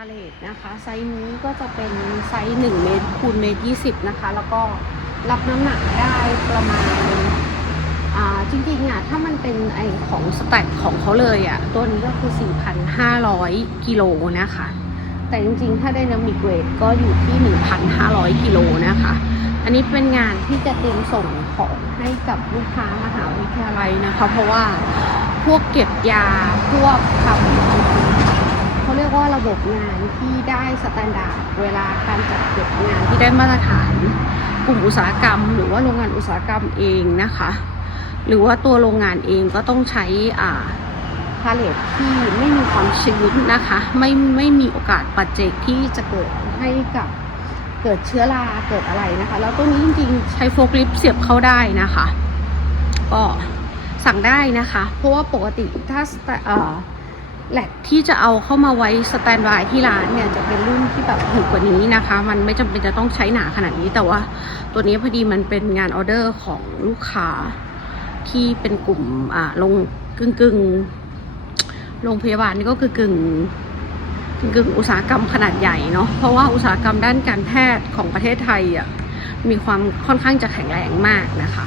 าเลตนะคะ ไซส์นี้ก็จะเป็นไซส์1เมตรคูณเมตร20 นะคะ แล้วก็รับน้ำหนักได้ประมาณอ่าจริงๆอะถ้ามันเป็นไอของสแต็กของเขาเลยอะ ตัวนี้ก็คือ 4,500 กิโลนะคะ แต่จริงๆ ถ้าได้นามิกเวทก็อยู่ที่ 1,500 กิโลนะคะ อันนี้เป็นงานที่จะเตรียมส่งของให้กับลูกค้ามหาวิทยาลัยนะคะ เพราะว่าพวกเก็บยาพวกทำ รียกว่าระบบงานที่ได้สแตนดาร์ดเวลาการจัดเก็บงานที่ได้มาตรฐาน กลุ่มอุตสาหกรรม หรือว่าโรงงานอุตสาหกรรมเองนะคะ หรือว่าตัวโรงงานเองก็ต้องใช้อ่าพาเลทที่ไม่มีความชื้นนะคะ ไม่ไม่มีโอกาสปัจเจกที่จะเกิดให้กับเกิดเชื้อราเกิดอะไรนะคะ แล้วตัวนี้จริงๆ ใช้โฟล์คลิฟเสียบเข้าได้นะคะ ก็สั่งได้นะคะ เพราะว่าปกติถ้าเอ่อ แหลกที่จะเอาเข้ามาไว้สแตนบายที่ร้านเนี่ยจะเป็นรุ่นที่แบบถูกกว่านี้นะคะ มันไม่จำเป็นจะต้องใช้หนาขนาดนี้แต่ว่าตัวนี้พอดีมันเป็นงานออเดอร์ของลูกค้าที่เป็นกลุ่มอ่าลงกึ่งกึ่งโรงพยาบาลนี่ก็คือกึ่งกึ่งกึ่งอุตสาหกรรมขนาดใหญ่เนาะเพราะว่าอุตสาหกรรมด้านการแพทย์ของประเทศไทยอะมีความค่อนข้างจะแข็งแรงมากนะคะ